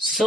100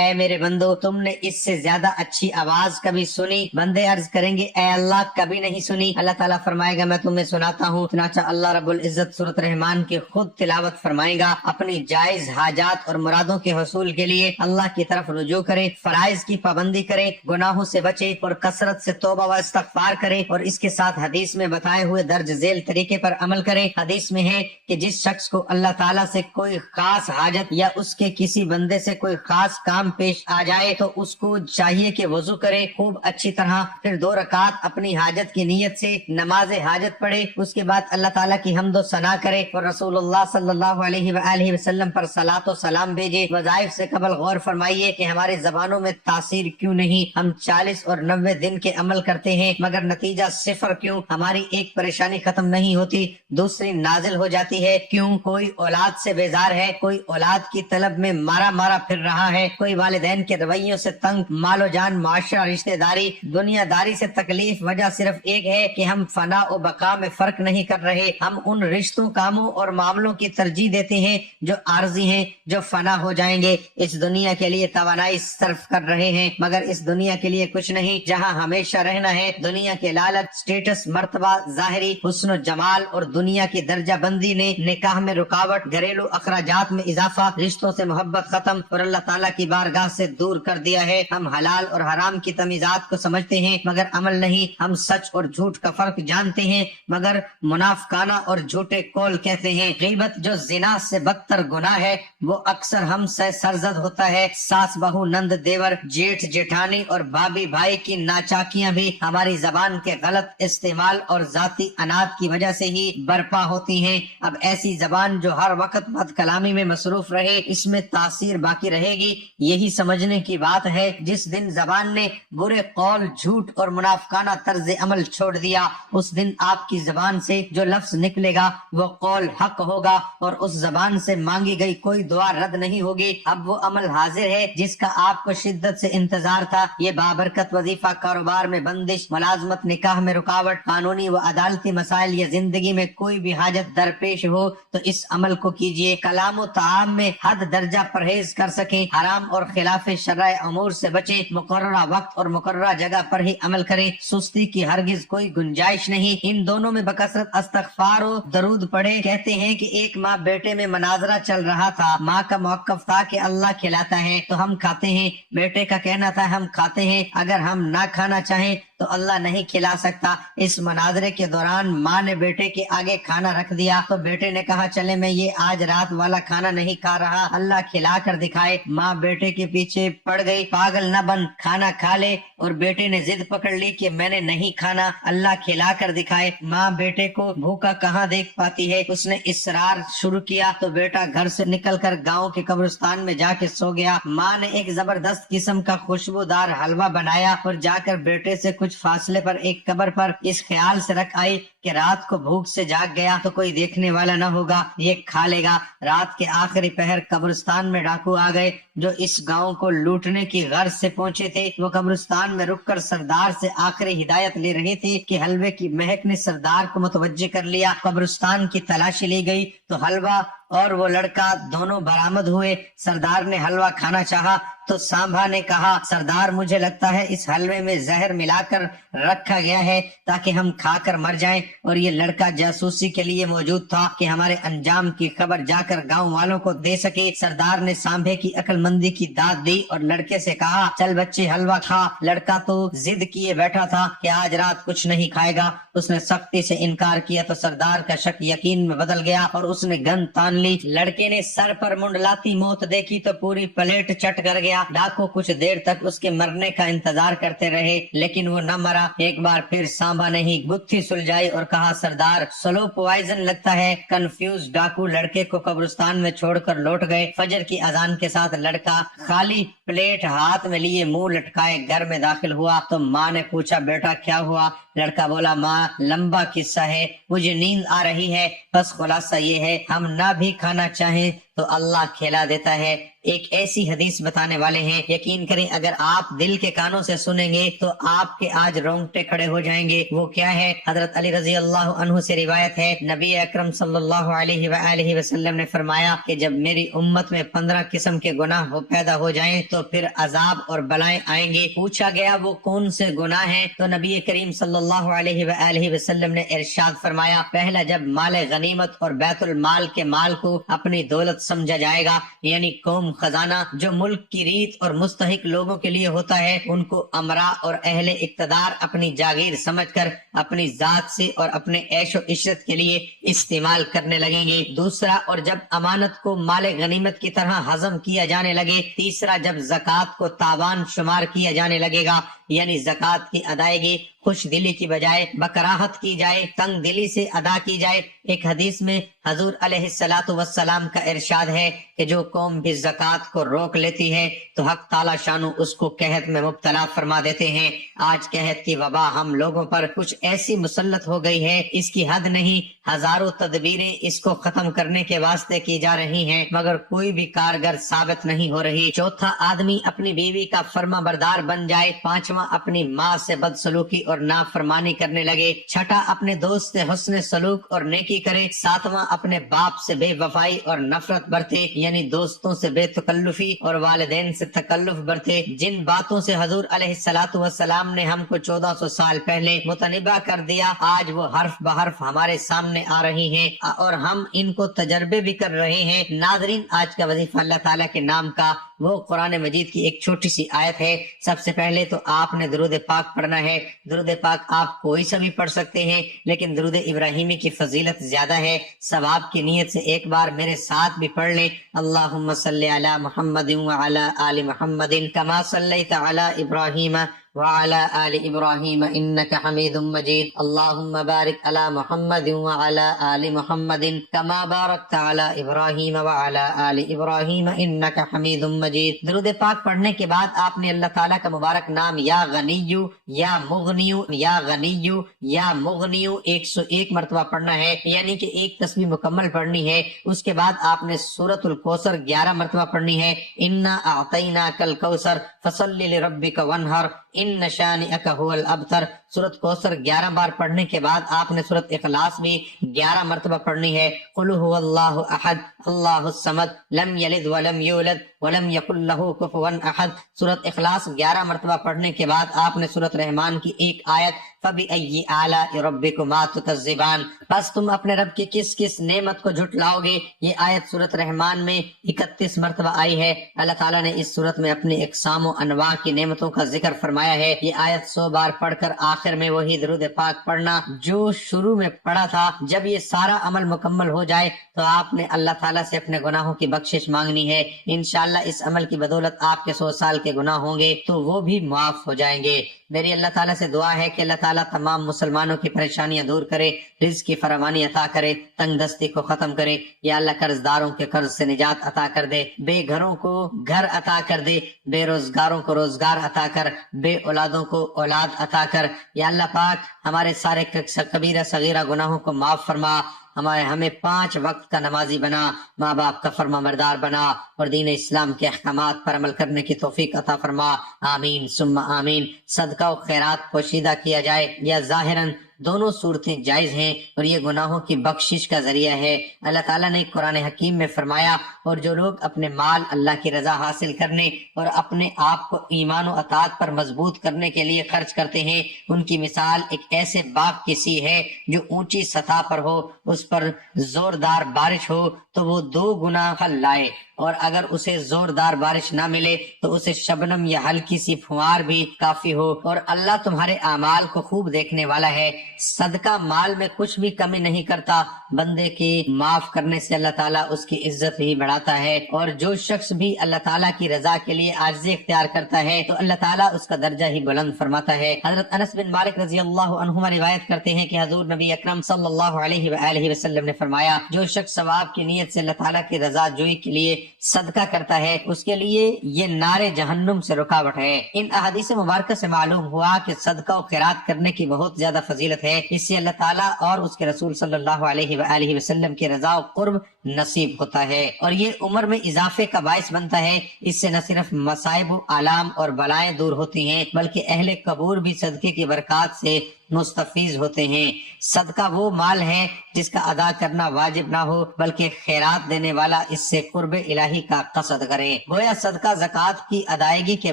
اے میرے بندو تم نے اس سے زیادہ اچھی آواز کبھی سنی؟ بندے عرض کریں گے اے اللہ کبھی نہیں سنی۔ اللہ تعالیٰ فرمائے گا میں تمہیں سناتا ہوں۔ چنانچہ اللہ رب العزت سورۃ رحمان کی خود تلاوت فرمائے گا۔ اپنی جائز حاجات اور مرادوں کے حصول کے لیے اللہ کی طرف رجوع کرے، فرائض کی پابندی کرے، گناہوں سے بچے اور کثرت سے توبہ و استغفار کرے، اور اس کے ساتھ حدیث میں بتائے ہوئے درج ذیل طریقے پر عمل کرے۔ حدیث میں ہے کہ جس شخص کو اللہ تعالیٰ سے کوئی خاص حاجت یا اس کے کسی بندے سے کوئی خاص کام پیش آ جائے تو اس کو چاہیے کہ وضو کرے خوب اچھی طرح، پھر 2 رکعت اپنی حاجت کی نیت سے نماز حاجت پڑھے، اس کے بعد اللہ تعالیٰ کی حمد و ثنا کرے اور رسول اللہ صلی اللہ علیہ وآلہ وسلم پر صلاۃ و سلام بھیجے۔ وظائف سے قبل غور فرمائیے کہ ہماری زبانوں میں تاثیر کیوں نہیں؟ ہم 40 اور 90 دن کے عمل کرتے ہیں مگر نتیجہ صفر کیوں؟ ہماری ایک پریشانی ختم نہیں ہوتی دوسری نازل ہو جاتی ہے کیوں؟ کوئی اولاد سے بیزار ہے، کوئی اولاد کی طلب میں مارا پھر رہا ہے، کوئی والدین کے رویوں سے تنگ، مال و جان، معاشرہ، رشتہ داری، دنیا داری سے تکلیف۔ وجہ صرف ایک ہے کہ ہم فنا و بقا میں فرق نہیں کر رہے۔ ہم ان رشتوں، کاموں اور معاملوں کی ترجیح دیتے ہیں جو عارضی ہیں، جو فنا ہو جائیں گے۔ اس دنیا کے لیے توانائی صرف کر رہے ہیں مگر اس دنیا کے لیے کچھ نہیں جہاں ہمیشہ رہنا ہے۔ دنیا کے لالچ، سٹیٹس، مرتبہ، ظاہری حسن و جمال اور دنیا کی درجہ بندی نے نکاح میں رکاوٹ، گھریلو اخراجات میں اضافہ، رشتوں سے محبت ختم اور اللہ تعالیٰ کی بارگاہ سے دور کر دیا ہے۔ ہم حلال اور حرام کی تمیزات کو سمجھتے ہیں مگر عمل نہیں۔ ہم سچ اور جھوٹ کا فرق جانتے ہیں مگر منافقانہ اور جھوٹے قول کہتے ہیں۔ غیبت جو زنا سے بدتر گناہ ہے وہ اکثر ہم سے سرزد ہوتا ہے۔ ساس بہو، نند دیور، جیٹھ جیٹھانی اور بھابھی بھائی کی ناچاکیاں بھی ہماری زبان کے غلط استعمال اور ذاتی انات کی وجہ سے ہی برپا ہوتی ہیں۔ اب ایسی زبان جو ہر وقت بد کلامی میں مصروف رہے اس میں تاثیر باقی رہے گی؟ یہی سمجھنے کی بات ہے۔ جس دن زبان نے برے قول، جھوٹ اور منافقانہ طرز عمل چھوڑ دیا اس دن آپ کی زبان سے جو لفظ نکلے گا وہ قول حق ہوگا اور اس زبان سے مانگی گئی کوئی دعا رد نہیں ہوگی۔ اب وہ عمل حاضر ہے جس کا آپ کو شدت سے انتظار تھا۔ یہ بابرکت وظیفہ، کاروبار میں بندش، ملازمت، نکاح میں رکاوٹ، قانونی و عدالتی مسائل یا زندگی میں کوئی بھی حاجت درپیش ہو تو اس عمل کو کیجیے۔ کلام و طعام میں حد درجہ پرہیز کر سکیں، حرام اور خلاف شرع امور سے بچیں، مقررہ وقت اور مقررہ جگہ پر ہی عمل کریں، سستی کی ہرگز کوئی گنجائش نہیں۔ ان دونوں میں بکثرت استغفار و درود پڑھے۔ کہتے ہیں کہ ایک ماں بیٹے میں مناظرہ چل رہا تھا، ماں کا موقف تھا کہ اللہ کھلاتا ہے تو ہم کھاتے ہیں، بیٹے کا کہنا تھا ہم کھاتے ہیں، اگر ہم نہ کھانا چاہیں تو اللہ نہیں کھلا سکتا۔ اس مناظرے کے دوران ماں نے بیٹے کے آگے کھانا رکھ دیا تو بیٹے نے کہا چلے میں یہ آج رات والا کھانا نہیں کھا رہا، اللہ کھلا کر دکھائے۔ ماں بیٹے کے پیچھے پڑ گئی، پاگل نہ بن، کھانا کھا لے، اور بیٹے نے ضد پکڑ لی کہ میں نے نہیں کھانا، اللہ کھلا کر دکھائے۔ ماں بیٹے کو بھوکا کہاں دیکھ پاتی ہے، اس نے اصرار شروع کیا تو بیٹا گھر سے نکل کر گاؤں کے قبرستان میں جا کے سو گیا۔ ماں نے ایک زبردست قسم کا خوشبودار حلوہ بنایا اور جا کر بیٹے سے کچھ فاصلے پر ایک قبر پر اس خیال سے رکھ آئی کہ رات کو بھوک سے جاگ گیا تو کوئی دیکھنے والا نہ ہوگا، یہ کھا لے گا۔ رات کے آخری پہر قبرستان میں ڈاکو آ گئے جو اس گاؤں کو لوٹنے کی غرض سے پہنچے تھے۔ وہ قبرستان میں رک کر سردار سے آخری ہدایت لے رہے تھے کہ حلوے کی مہک نے سردار کو متوجہ کر لیا۔ قبرستان کی تلاشی لی گئی تو حلوہ اور وہ لڑکا دونوں برآمد ہوئے۔ سردار نے حلوہ کھانا چاہا تو سانبھا نے کہا سردار مجھے لگتا ہے اس حلوے میں زہر ملا کر رکھا گیا ہے تاکہ ہم کھا کر مر جائیں، اور یہ لڑکا جاسوسی کے لیے موجود تھا کہ ہمارے انجام کی خبر جا کر گاؤں والوں کو دے سکے۔ سردار نے سانبھے کی عقل مندی کی داد دی اور لڑکے سے کہا چل بچے حلوہ کھا۔ لڑکا تو ضد کیے بیٹھا تھا کہ آج رات کچھ نہیں کھائے گا، اس نے سختی سے انکار کیا تو سردار کا شک یقین میں بدل گیا اور اس نے گن تان لی۔ لڑکے نے سر پر منڈلاتی موت دیکھی تو پوری پلیٹ چٹ کر گیا۔ ڈاکو کچھ دیر تک اس کے مرنے کا انتظار کرتے رہے لیکن وہ نہ مرا۔ ایک بار پھر سانبا نے ہی گتھی سلجھائی اور کہا سردار سلو پوائزن لگتا ہے۔ کنفیوز ڈاکو لڑکے کو قبرستان میں چھوڑ کر لوٹ گئے۔ فجر کی اذان کے ساتھ لڑکا خالی پلیٹ ہاتھ میں لیے منہ لٹکائے گھر میں داخل ہوا تو ماں نے پوچھا بیٹا کیا ہوا؟ لڑکا بولا ماں لمبا قصہ ہے، مجھے نیند آ رہی ہے، بس خلاصہ یہ ہے ہم نہ بھی کھانا چاہیں تو اللہ کھلا دیتا ہے۔ ایک ایسی حدیث بتانے والے ہیں، یقین کریں اگر آپ دل کے کانوں سے سنیں گے تو آپ کے آج رونگٹے کھڑے ہو جائیں گے۔ وہ کیا ہے؟ حضرت علی رضی اللہ عنہ سے روایت ہے، نبی اکرم صلی اللہ علیہ وآلہ وسلم نے فرمایا کہ جب میری امت میں 15 قسم کے گناہ پیدا ہو جائیں تو پھر عذاب اور بلائیں آئیں گے۔ پوچھا گیا وہ کون سے گناہ ہیں؟ تو نبی کریم صلی اللہ علیہ وآلہ وسلم نے ارشاد فرمایا، پہلا جب مال غنیمت اور بیت المال کے مال کو اپنی دولت سمجھا جائے گا، یعنی قوم خزانہ جو ملک کی ریت اور مستحق لوگوں کے لیے ہوتا ہے، ان کو امرا اور اہل اقتدار اپنی جاگیر سمجھ کر اپنی ذات سے اور اپنے عیش و عشرت کے لیے استعمال کرنے لگیں گے۔ دوسرا، اور جب امانت کو مال غنیمت کی طرح ہضم کیا جانے لگے۔ تیسرا، جب زکوٰۃ کو تاوان شمار کیا جانے لگے گا، یعنی زکوٰۃ کی ادائیگی خوش دلی کی بجائے بکراہت کی جائے، تنگ دلی سے ادا کی جائے۔ ایک حدیث میں حضور علیہ الصلوۃ والسلام کا ارشاد ہے کہ جو قوم بھی زکوٰۃ کو روک لیتی ہے تو حق تعالی شانو اس کو قحط میں مبتلا فرما دیتے ہیں۔ آج قحط کی وبا ہم لوگوں پر کچھ ایسی مسلط ہو گئی ہے، اس کی حد نہیں۔ ہزاروں تدبیریں اس کو ختم کرنے کے واسطے کی جا رہی ہیں، مگر کوئی بھی کارگر ثابت نہیں ہو رہی۔ چوتھا، آدمی اپنی بیوی کا فرما بردار بن جائے۔ پانچواں، اپنی ماں سے بدسلوکی اور نافرمانی کرنے لگے۔ چھٹا، اپنے دوست سے حسن سلوک اور نیکی کرے۔ ساتواں، اپنے باپ سے بے وفائی اور نفرت برتے، یعنی دوستوں سے بے تکلفی اور والدین سے تکلف برتے۔ جن باتوں سے حضور علیہ الصلوۃ والسلام نے ہم کو 1400 سال پہلے متنبہ کر دیا، آج وہ حرف بحرف ہمارے سامنے آ رہی ہیں اور ہم ان کو تجربے بھی کر رہے ہیں۔ ناظرین، آج کا وظیفہ اللہ تعالیٰ کے نام کا وہ قرآن مجید کی ایک چھوٹی سی آیت ہے۔ سب سے پہلے تو آپ نے درود پاک پڑھنا ہے۔ درود پاک آپ کوئی سا بھی پڑھ سکتے ہیں، لیکن درود ابراہیمی کی فضیلت زیادہ ہے۔ ثواب کی نیت سے ایک بار میرے ساتھ بھی پڑھ لیں، اللہم صلی علی محمد وعلی آل محمد کما صلیت علی ابراہیم وعلى آل إبراهيم إنك حميد مجيد اللهم بارك على محمد وعلى آل محمد كما باركت على إبراهيم وعلى آل إبراهيم إنك حميد مجيد۔ درود پاک پڑھنے کے بعد آپ نے اللہ تعالیٰ کا مبارک نام یا غنیو یا مغنیو یا غنیو یا مغنیو 101 مرتبہ پڑھنا ہے، یعنی کہ ایک تسبیح مکمل پڑھنی ہے۔ اس کے بعد آپ نے سورۃ الکوثر 11 مرتبہ پڑھنی ہے، انا اعطیناک الکوثر فصل لربک وانحر ان شانئک هو الابتر۔ سورۃ کوثر 11 بار پڑھنے کے بعد آپ نے سورۃ اخلاص بھی 11 مرتبہ پڑھنی ہے، قل هو اللہ احد اللہ الصمد لم یلد ولم یولد ولم یکن له کفوا احد۔ سورۃ اخلاص 11 مرتبہ پڑھنے کے بعد آپ نے سورۃ رحمان کی ایک آیت فبأي آلاء ربكما تكذبان، بس تم اپنے رب کی کس کس نعمت کو جھٹلاؤ گے، یہ آیت سورۃ رحمان میں 31 مرتبہ آئی ہے۔ اللہ تعالیٰ نے اس سورت میں اپنی اقسام و انواع کی نعمتوں کا ذکر فرمایا ہے۔ یہ آیت 100 بار پڑھ کر آخر میں وہی درود پاک پڑھنا جو شروع میں پڑھا تھا۔ جب یہ سارا عمل مکمل ہو جائے تو آپ نے اللہ تعالیٰ سے اپنے گناہوں کی بخشش مانگنی ہے۔ انشاءاللہ اس عمل کی بدولت آپ کے 100 سال کے گناہ ہوں گے تو وہ بھی معاف ہو جائیں گے۔ میری اللہ تعالیٰ سے دعا ہے کہ اللہ تعالیٰ تمام مسلمانوں کی پریشانیاں دور کرے، رزق کی فراوانی عطا کرے، تنگ دستی کو ختم کرے، یا اللہ قرض داروں کے قرض سے نجات عطا کر دے، بے گھروں کو گھر عطا کر دے، بے روزگاروں کو روزگار عطا کر، بے اولادوں کو اولاد عطا کر۔ یا اللہ پاک ہمارے سارے کبیرہ صغیرہ گناہوں کو معاف فرما، ہمیں 5 وقت کا نمازی بنا، ماں باپ کا فرما بردار بنا، اور دین اسلام کے احکامات پر عمل کرنے کی توفیق عطا فرما، آمین ثم آمین۔ صدقہ و خیرات پوشیدہ کیا جائے یا ظاہراً، دونوں صورتیں جائز ہیں اور یہ گناہوں کی بخشش کا ذریعہ ہے۔ اللہ تعالیٰ نے قرآن حکیم میں فرمایا، اور جو لوگ اپنے مال اللہ کی رضا حاصل کرنے اور اپنے آپ کو ایمان و اطاعت پر مضبوط کرنے کے لیے خرچ کرتے ہیں، ان کی مثال ایک ایسے باغ کی سی ہے جو اونچی سطح پر ہو، اس پر زوردار بارش ہو تو وہ 2 گنا پھل لائے، اور اگر اسے زوردار بارش نہ ملے تو اسے شبنم یا ہلکی سی پھوار بھی کافی ہو۔ اور اللہ تمہارے اعمال کو خوب دیکھنے والا ہے۔ صدقہ مال میں کچھ بھی کمی نہیں کرتا، بندے کی معاف کرنے سے اللہ تعالیٰ اس کی عزت ہی بڑھاتا ہے، اور جو شخص بھی اللہ تعالیٰ کی رضا کے لیے عاجزی اختیار کرتا ہے تو اللہ تعالیٰ اس کا درجہ ہی بلند فرماتا ہے۔ حضرت انس بن مالک رضی اللہ عنہما روایت کرتے ہیں کہ حضور نبی اکرم صلی اللہ علیہ وآلہ وسلم نے فرمایا، جو شخص ثواب کی نیت سے اللہ تعالیٰ کی رضا جوئی کے لیے صدقہ کرتا ہے اس کے لیے یہ نار جہنم سے رکاوٹ ہے۔ ان احادیث مبارکہ سے معلوم ہوا کہ صدقہ و خیرات کرنے کی بہت زیادہ فضیلت ہے، اس سے اللہ تعالیٰ اور اس کے رسول صلی اللہ علیہ وآلہ وسلم کی رضا و قرب نصیب ہوتا ہے، اور یہ عمر میں اضافے کا باعث بنتا ہے۔ اس سے نہ صرف مصائب و آلام اور بلائیں دور ہوتی ہیں بلکہ اہل قبور بھی صدقے کی برکات سے مستفیض ہوتے ہیں۔ صدقہ وہ مال ہے جس کا ادا کرنا واجب نہ ہو بلکہ خیرات دینے والا اس سے قرب الہی کا قصد کرے۔ گویا صدقہ زکوٰۃ کی ادائیگی کے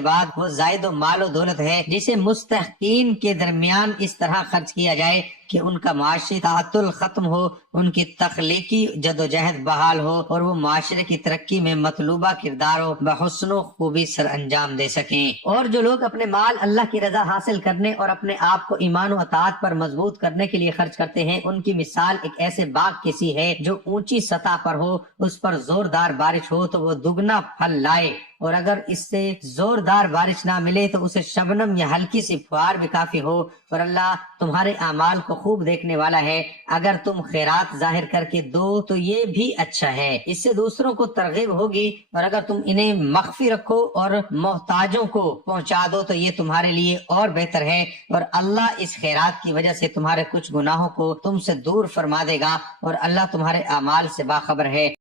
بعد وہ زائد و مال و دولت ہے جسے مستحقین کے درمیان اس طرح خرچ کیا جائے کہ ان کا معاشی تعطل ختم ہو، ان کی تخلیقی جدوجہد بحال ہو اور وہ معاشرے کی ترقی میں مطلوبہ کرداروں بحسن و خوبی سر انجام دے سکیں۔ اور جو لوگ اپنے مال اللہ کی رضا حاصل کرنے اور اپنے آپ کو ایمان و اطاعت پر مضبوط کرنے کے لیے خرچ کرتے ہیں، ان کی مثال ایک ایسے باغ کی سی ہے جو اونچی سطح پر ہو، اس پر زوردار بارش ہو تو وہ دگنا پھل لائے، اور اگر اس سے زوردار بارش نہ ملے تو اسے شبنم یا ہلکی سی پھوار بھی کافی ہو۔ اور اللہ تمہارے اعمال کو خوب دیکھنے والا ہے، اگر تم خیرات ظاہر کر کے دو تو یہ بھی اچھا ہے، اس سے دوسروں کو ترغیب ہوگی، اور اگر تم انہیں مخفی رکھو اور محتاجوں کو پہنچا دو تو یہ تمہارے لیے اور بہتر ہے، اور اللہ اس خیرات کی وجہ سے تمہارے کچھ گناہوں کو تم سے دور فرما دے گا، اور اللہ تمہارے اعمال سے باخبر ہے۔